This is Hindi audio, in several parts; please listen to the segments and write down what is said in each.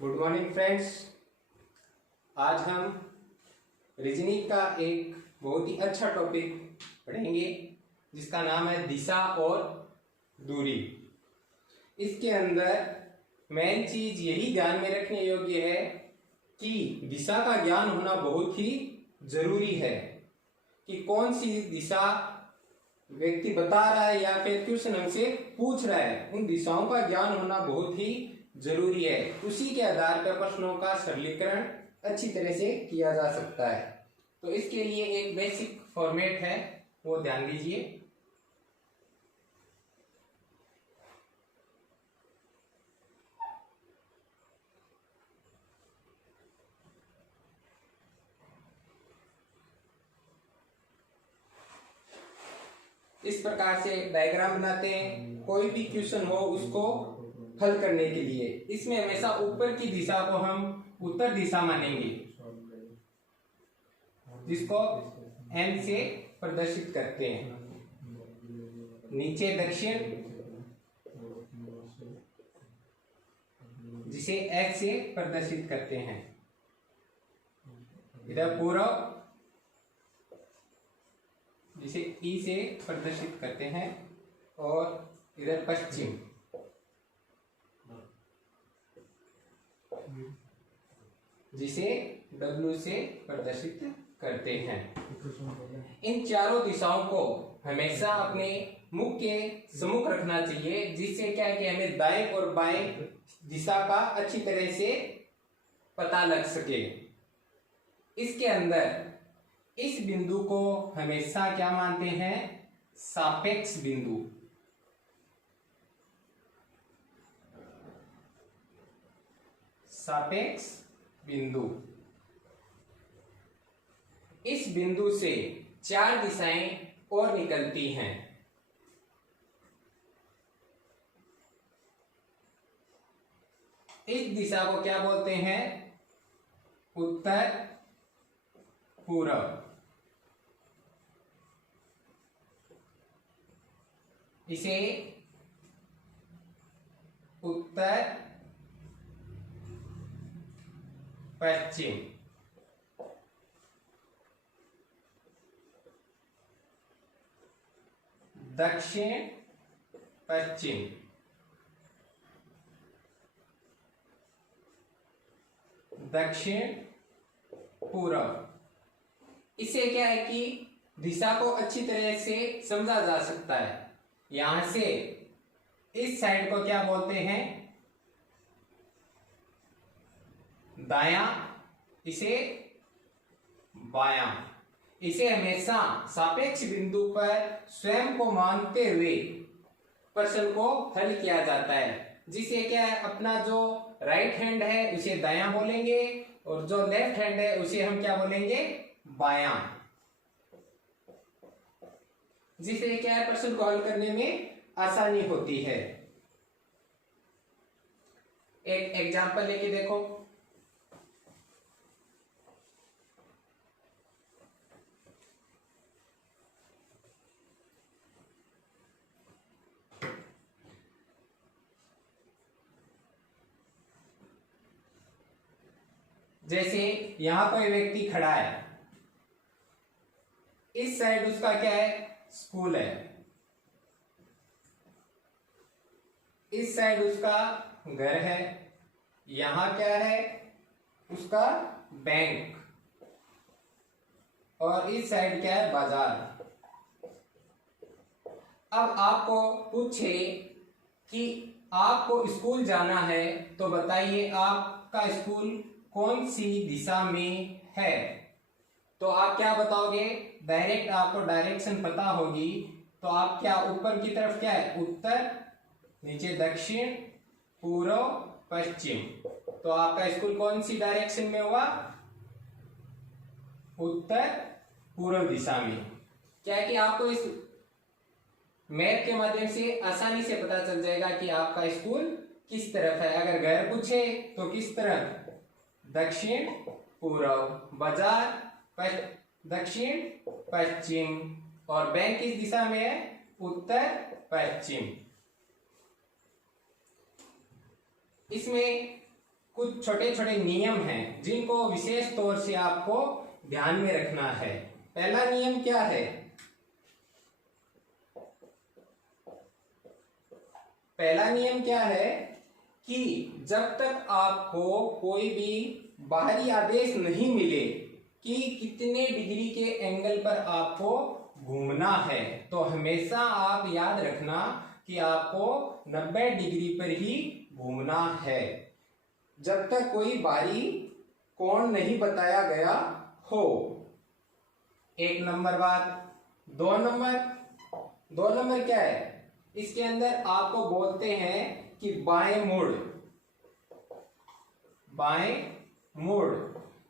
Good morning friends. आज हम रीजनिंग का एक बहुत ही अच्छा टॉपिक पढ़ेंगे जिसका नाम है दिशा और दूरी। इसके अंदर मेन चीज यही ध्यान में रखने योग्य है कि दिशा का ज्ञान होना बहुत ही जरूरी है कि कौन सी दिशा व्यक्ति बता रहा है या फिर क्वेश्चन हमसे पूछ रहा है, उन दिशाओं का ज्ञान होना बहुत ही जरूरी है। उसी के आधार पर प्रश्नों का सरलीकरण अच्छी तरह से किया जा सकता है। तो इसके लिए एक बेसिक फॉर्मेट है, वो ध्यान दीजिए। इस प्रकार से डायग्राम बनाते हैं। कोई भी क्वेश्चन हो उसको हल करने के लिए इसमें हमेशा ऊपर की दिशा को हम उत्तर दिशा मानेंगे, जिसको एन से प्रदर्शित करते हैं। नीचे दक्षिण, जिसे एच से प्रदर्शित करते हैं। इधर पूर्व, जिसे ई से प्रदर्शित करते हैं, और इधर पश्चिम, जिसे डब्ल्यू से प्रदर्शित करते हैं। इन चारों दिशाओं को हमेशा अपने मुख के सम्मुख रखना चाहिए, जिससे क्या है कि हमें दाएं और बाएं दिशा का अच्छी तरह से पता लग सके। इसके अंदर इस बिंदु को हमेशा क्या मानते हैं? सापेक्ष बिंदु। सापेक्ष बिंदु। इस बिंदु से चार दिशाएं और निकलती हैं। इस दिशा को क्या बोलते हैं? उत्तर पूर्व। इसे उत्तर पश्चिम। दक्षिण पश्चिम। दक्षिण पूर्व। इससे क्या है कि दिशा को अच्छी तरह से समझा जा सकता है। यहां से इस साइड को क्या बोलते हैं? दायां, इसे बायां। इसे हमेशा सापेक्ष बिंदु पर स्वयं को मानते हुए प्रश्न को हल किया जाता है, जिसे क्या है, अपना जो राइट हैंड है उसे दायां बोलेंगे और जो लेफ्ट हैंड है उसे हम क्या बोलेंगे? बायां। जिससे क्या है, प्रश्न को हल करने में आसानी होती है। एक एग्जांपल लेके देखो। जैसे यहां कोई व्यक्ति खड़ा है, इस साइड उसका क्या है? स्कूल है। इस साइड उसका घर है। यहां क्या है? उसका बैंक। और इस साइड क्या है? बाजार। अब आपको पूछे कि आपको स्कूल जाना है, तो बताइए आपका स्कूल कौन सी दिशा में है? तो आप क्या बताओगे? डायरेक्ट आपको डायरेक्शन पता होगी, तो आप क्या ऊपर की तरफ क्या है? उत्तर, नीचे दक्षिण, पूर्व, पश्चिम। तो आपका स्कूल कौन सी डायरेक्शन में हुआ? उत्तर पूर्व दिशा में। क्या है कि आपको इस मैप के माध्यम से आसानी से पता चल जाएगा कि आपका स्कूल किस तरफ है। अगर घर पूछे तो किस तरफ? दक्षिण पूर्व, बाजार दक्षिण पश्चिम, और बैंक किस दिशा में है? उत्तर पश्चिम। इसमें कुछ छोटे छोटे नियम हैं जिनको विशेष तौर से आपको ध्यान में रखना है। पहला नियम क्या है? पहला नियम क्या है कि जब तक आपको कोई भी बाहरी आदेश नहीं मिले कि कितने डिग्री के एंगल पर आपको घूमना है, तो हमेशा आप याद रखना कि आपको 90 डिग्री पर ही घूमना है, जब तक कोई बाहरी कोण नहीं बताया गया हो। एक नंबर बात। दो नंबर क्या है? इसके अंदर आपको बोलते हैं कि बाएं मुड़।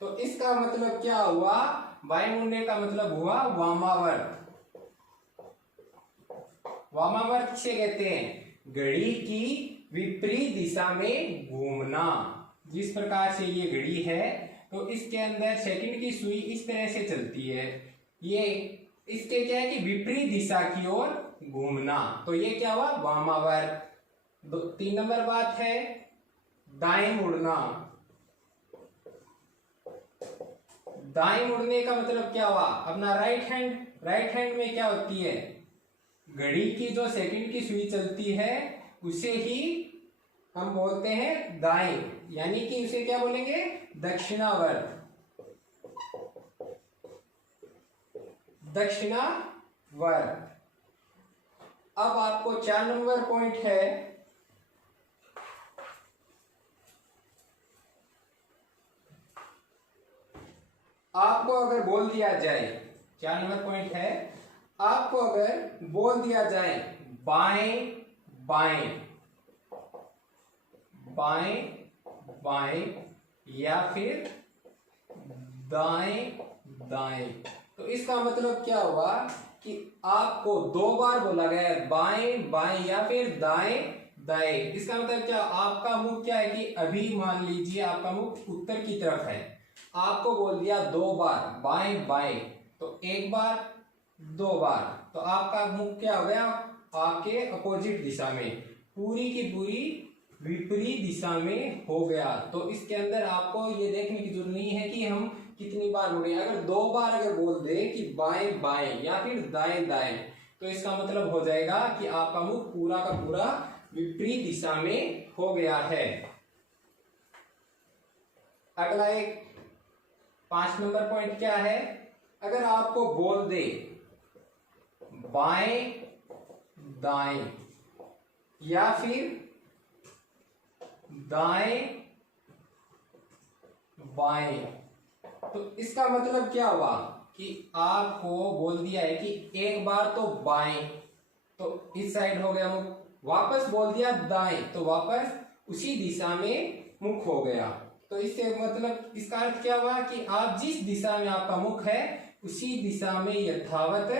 तो इसका मतलब क्या हुआ? बाएं मुड़ने का मतलब हुआ वामावर्त। वामावर्त किसे कहते हैं? घड़ी की विपरीत दिशा में घूमना। जिस प्रकार से ये घड़ी है तो इसके अंदर सेकंड की सुई इस तरह से चलती है, ये इसके क्या है कि विपरीत दिशा की ओर घूमना, तो ये क्या हुआ? वामावर्त। 3 नंबर बात है दाएं मुड़ना। दाएं मुड़ने का मतलब क्या हुआ? अपना राइट हैंड में क्या होती है? घड़ी की जो सेकंड की सुई चलती है उसे ही हम बोलते हैं दाएं, यानी कि उसे क्या बोलेंगे? दक्षिणावर्त। अब आपको 4 नंबर पॉइंट है, आपको अगर बोल दिया जाए, 4 नंबर पॉइंट है, आपको अगर बोल दिया जाए बाएं बाएं या फिर दाएं, तो इसका मतलब क्या हुआ कि आपको 2 बार बोला गया है बाएं या फिर दाएं। इसका मतलब क्या? आपका मुख क्या है कि अभी मान लीजिए आपका मुख उत्तर की तरफ है, आपको बोल दिया 2 बार बाएं, तो 1 बार 2 बार, तो आपका मुख क्या हो गया? आपके अपोजिट दिशा में, पूरी की पूरी विपरीत दिशा में हो गया। तो इसके अंदर आपको ये देखने की जरूरत नहीं है कि हम कितनी बार मुड़े। अगर 2 बार अगर बोल दे कि बाएं या फिर दाएं, तो इसका मतलब हो जाएगा कि आपका मुख पूरा का पूरा विपरीत दिशा में हो गया है। अगला एक 5 नंबर पॉइंट क्या है? अगर आपको बोल दे दाएं या फिर बाएं, तो इसका मतलब क्या हुआ कि आपको बोल दिया है कि 1 बार तो बाएं, तो इस साइड हो गया मुख, वापस बोल दिया दाएं तो वापस उसी दिशा में मुख हो गया। तो इससे मतलब इसका अर्थ क्या हुआ कि आप जिस दिशा में आपका मुख है उसी दिशा में यथावत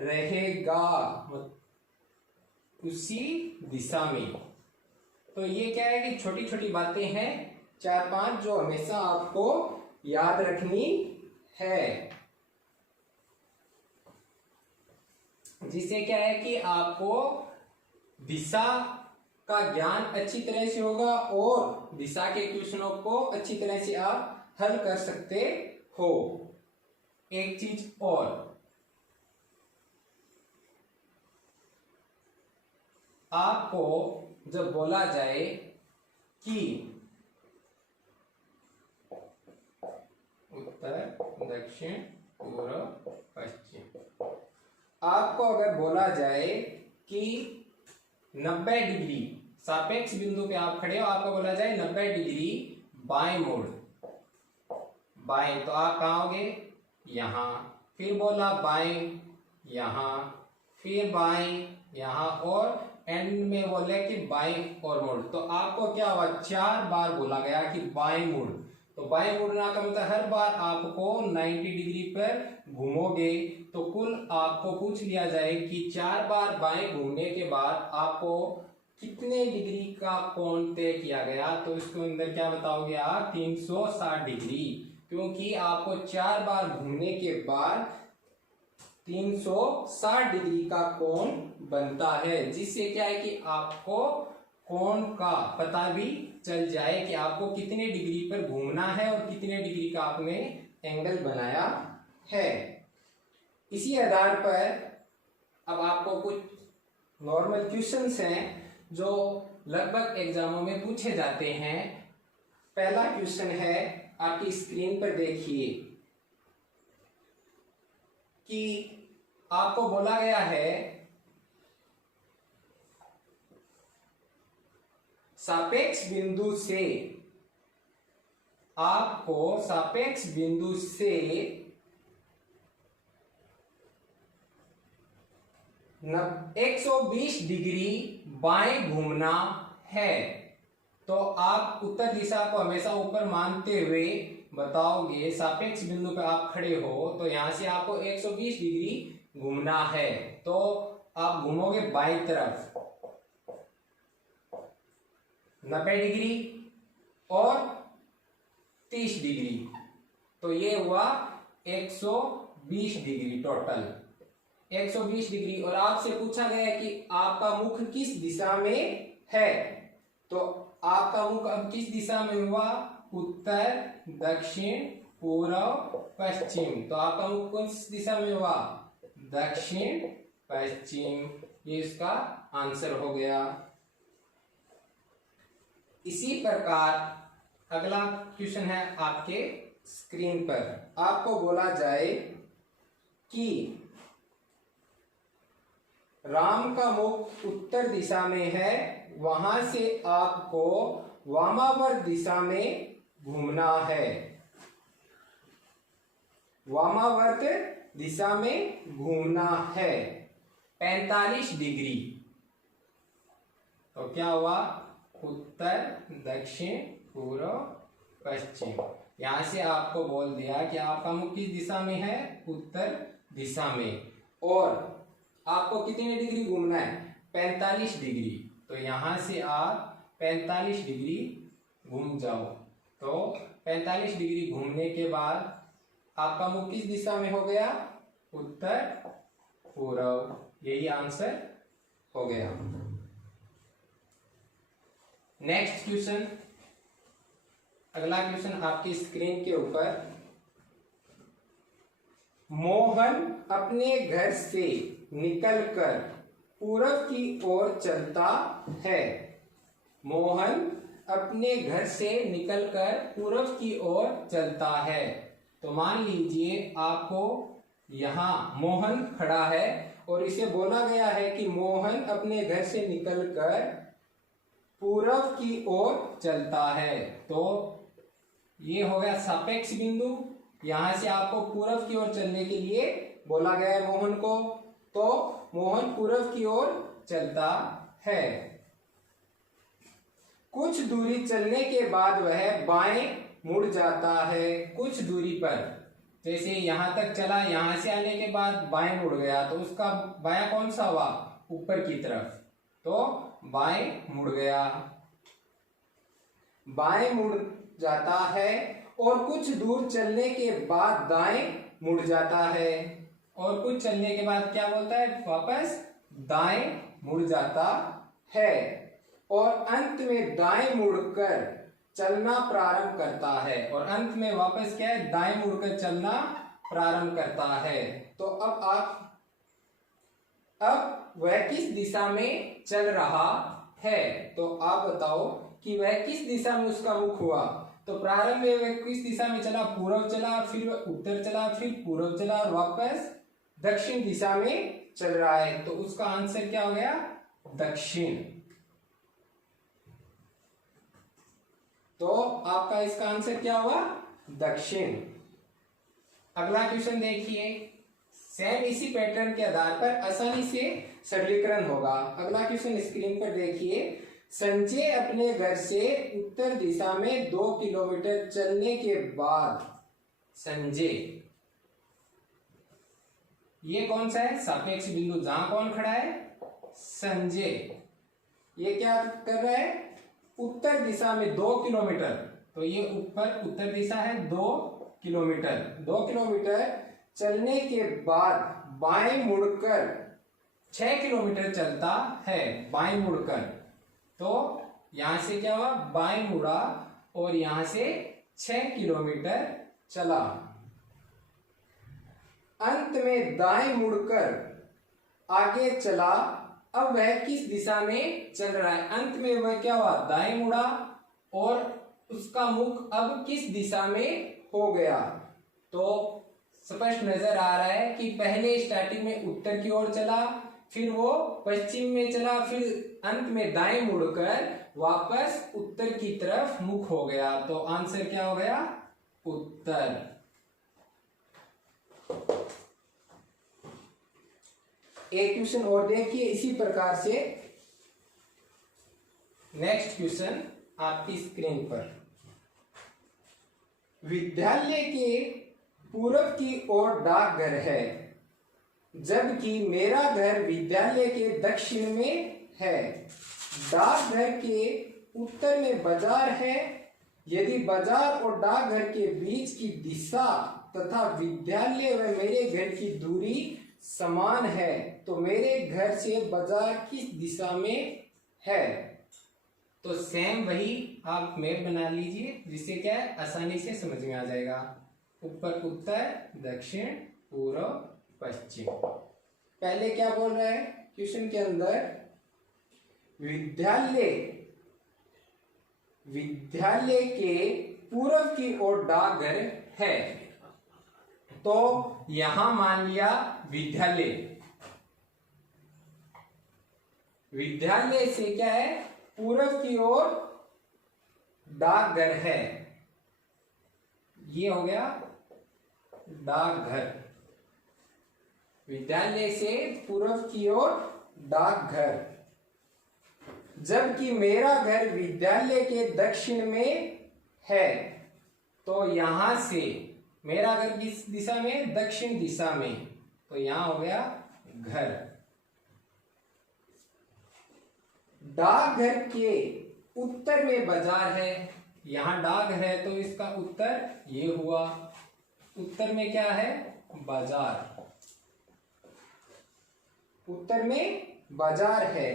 रहेगा, उसी दिशा में। तो ये क्या है कि छोटी छोटी बातें हैं 4-5 जो हमेशा आपको याद रखनी है, जिससे क्या है कि आपको दिशा का ज्ञान अच्छी तरह से होगा और दिशा के क्वेश्चनों को अच्छी तरह से आप हल कर सकते हो। एक चीज और, आपको जब बोला जाए कि उत्तर दक्षिण पूर्व पश्चिम, आपको अगर बोला जाए कि 90 डिग्री सापेक्ष बिंदु पे आप खड़े हो, आपको बोला जाए 90 डिग्री बाएं मोड़, बाएं, तो आप कहाँ होगे? यहां, फिर बोला बाएं यहां, फिर बाएं यहां और एंड में बोले कि बाएं और मुड़, तो आपको क्या हुआ? 4 बार बोला गया कि बाएं मुड़। तो बाएं मुड़ना का मतलब हर बार आपको 90 डिग्री पर घूमोगे, तो कुल आपको पूछ लिया जाए कि 4 बार बाएं घूमने के बाद आपको कितने डिग्री का कोण तय किया गया, तो इसके अंदर क्या बताओगे आप? 360 डिग्री, क्योंकि आपको 4 बार घूमने के बाद 360 डिग्री का कोण बनता है, जिससे क्या है कि आपको कोण का पता भी चल जाए कि आपको कितने डिग्री पर घूमना है और कितने डिग्री का आपने एंगल बनाया है। इसी आधार पर अब आपको कुछ नॉर्मल क्वेश्चंस हैं जो लगभग एग्जामों में पूछे जाते हैं। पहला क्वेश्चन है, आपकी स्क्रीन पर देखिए कि आपको बोला गया है सापेक्ष बिंदु से, आपको सापेक्ष बिंदु से 120 डिग्री बाएं घूमना है। तो आप उत्तर दिशा को हमेशा ऊपर मानते हुए बताओगे, सापेक्ष बिंदु पे आप खड़े हो तो यहां से आपको 120 डिग्री घूमना है। तो आप घूमोगे बाईं तरफ 90 डिग्री और 30 डिग्री, तो ये हुआ 120 डिग्री टोटल 120 डिग्री। और आपसे पूछा गया है कि आपका मुख किस दिशा में है, तो आपका मुख अब किस दिशा में हुआ, उत्तर, दक्षिण, पूर्व, पश्चिम। तो आपका मुख किस दिशा में हुआ, दक्षिण पश्चिम। ये इसका आंसर हो गया। इसी प्रकार अगला क्वेश्चन है आपके स्क्रीन पर। आपको बोला जाए कि राम का मुख उत्तर दिशा में है, वहां से आपको वामावर्त दिशा में घूमना है, वामावर्त दिशा में घूमना है 45 डिग्री। तो क्या हुआ, उत्तर, दक्षिण, पूर्व, पश्चिम। यहां से आपको बोल दिया कि आपका मुख किस दिशा में है, उत्तर दिशा में, और आपको कितने डिग्री घूमना है, 45 डिग्री। तो यहां से आप 45 डिग्री घूम जाओ। तो 45 डिग्री घूमने के बाद आपका मुख किस दिशा में हो गया, उत्तर, पूर्व। यही आंसर हो गया। नेक्स्ट क्वेश्चन, अगला क्वेश्चन आपकी स्क्रीन के ऊपर। मोहन अपने घर से निकलकर पूर्व की ओर चलता है। मोहन अपने घर से निकलकर पूर्व की ओर चलता है। तो मान लीजिए आपको यहां मोहन खड़ा है और इसे बोला गया है कि मोहन अपने घर से निकलकर पूर्व की ओर चलता है। तो ये हो गया सापेक्ष बिंदु, यहां से आपको पूर्व की ओर चलने के लिए बोला गया है मोहन को। तो मोहन पूर्व की ओर चलता है। कुछ दूरी चलने के बाद वह बाएं मुड़ जाता है। कुछ दूरी पर, जैसे यहां तक चला, यहां से आने के बाद बाएं मुड़ गया, तो उसका बायां कौन सा हुआ, ऊपर की तरफ। तो बाएं मुड़ गया, बाएं मुड़ जाता है। और कुछ दूर चलने के बाद दाएं मुड़ जाता है। और कुछ चलने के बाद क्या बोलता है, वापस दाएं मुड़ जाता है। और अंत में दाएं मुड़कर चलना प्रारंभ करता है। और अंत में वापस क्या है, दाएं मुड़कर चलना प्रारंभ करता है। तो अब वह किस दिशा में चल रहा है। तो आप बताओ कि वह किस दिशा में उसका मुख हुआ। तो प्रारंभ में वह किस दिशा में चला, पूर्व चला, फिर उत्तर चला, फिर पूर्व चला और वापस दक्षिण दिशा में चल रहा है। तो उसका आंसर क्या हो गया, दक्षिण। तो आपका इसका आंसर क्या हुआ, दक्षिण। अगला क्वेश्चन देखिए, सेम इसी पैटर्न के आधार पर आसानी से सरलीकरण होगा। अगला क्वेश्चन स्क्रीन पर देखिए। संजय अपने घर से उत्तर दिशा में 2 किलोमीटर चलने के बाद, संजय, ये कौन सा है, सापेक्ष बिंदु, जहां कौन खड़ा है, संजय। ये क्या कर रहा है, उत्तर दिशा में 2 किलोमीटर। तो ये ऊपर उत्तर दिशा है, 2 किलोमीटर। 2 किलोमीटर चलने के बाद बाएं मुड़कर 6 किलोमीटर चलता है, बाएं मुड़कर। तो यहां से क्या हुआ, बाएं मुड़ा और यहां से 6 किलोमीटर चला। अंत में दाएं मुड़कर आगे चला। अब वह किस दिशा में चल रहा है? अंत में वह क्या हुआ, दाएं मुड़ा और उसका मुख अब किस दिशा में हो गया? तो स्पष्ट नजर आ रहा है कि पहले स्टार्टिंग में उत्तर की ओर चला, फिर वो पश्चिम में चला, फिर अंत में दाएं मुड़कर वापस उत्तर की तरफ मुख हो गया। तो आंसर क्या हो गया, उत्तर। एक क्वेश्चन और देखिए इसी प्रकार से। नेक्स्ट क्वेश्चन आपकी स्क्रीन पर। विद्यालय के पूर्व की ओर डाकघर है, जबकि मेरा घर विद्यालय के दक्षिण में है। डाकघर के उत्तर में बाजार है। यदि बाजार और डाकघर के बीच की दिशा तथा विद्यालय व मेरे घर की दूरी समान है, तो मेरे घर से बाजार किस दिशा में है? तो सेम वही आप मैप बना लीजिए, जिससे क्या है आसानी से समझ में आ जाएगा। ऊपर उत्तर, दक्षिण, पूर्व, पश्चिम। पहले क्या बोल रहा है क्वेश्चन के अंदर, विद्यालय के पूर्व की ओर डाकघर है। तो यहां मान लिया विद्यालय से क्या है, पूर्व की ओर डाकघर है। ये हो गया डाकघर। विद्यालय से पूर्व की ओर डाकघर, जबकि मेरा घर विद्यालय के दक्षिण में है। तो यहां से मेरा घर किस दिशा में, दक्षिण दिशा में। तो यहां हो गया घर। डाकघर के उत्तर में बाजार है। यहां डाक है तो इसका उत्तर ये हुआ। उत्तर में क्या है, बाजार। उत्तर में बाजार है।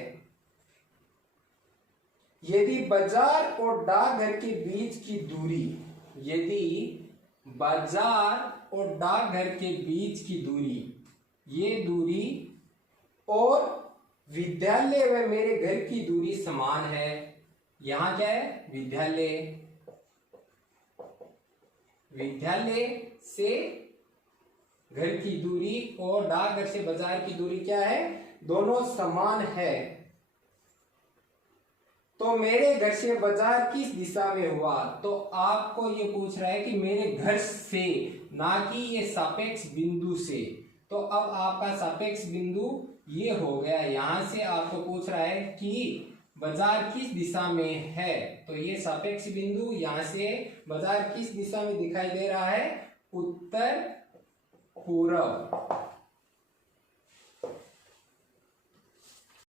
यदि बाजार और डाकघर के बीच की दूरी, यदि बाजार और डाकघर के बीच की दूरी, ये दूरी और विद्यालय व मेरे घर की दूरी समान है। यहां क्या है, विद्यालय से घर की दूरी और डाकघर से बाजार की दूरी क्या है, दोनों समान है। तो मेरे घर से बाजार किस दिशा में हुआ? तो आपको ये पूछ रहा है कि मेरे घर से, ना कि ये सापेक्ष बिंदु से। तो अब आपका सापेक्ष बिंदु ये हो गया। यहां से आपको पूछ रहा है कि बाजार किस दिशा में है। तो ये सापेक्ष बिंदु यहां से बाजार किस दिशा में दिखाई दे रहा है, उत्तर पूर्व।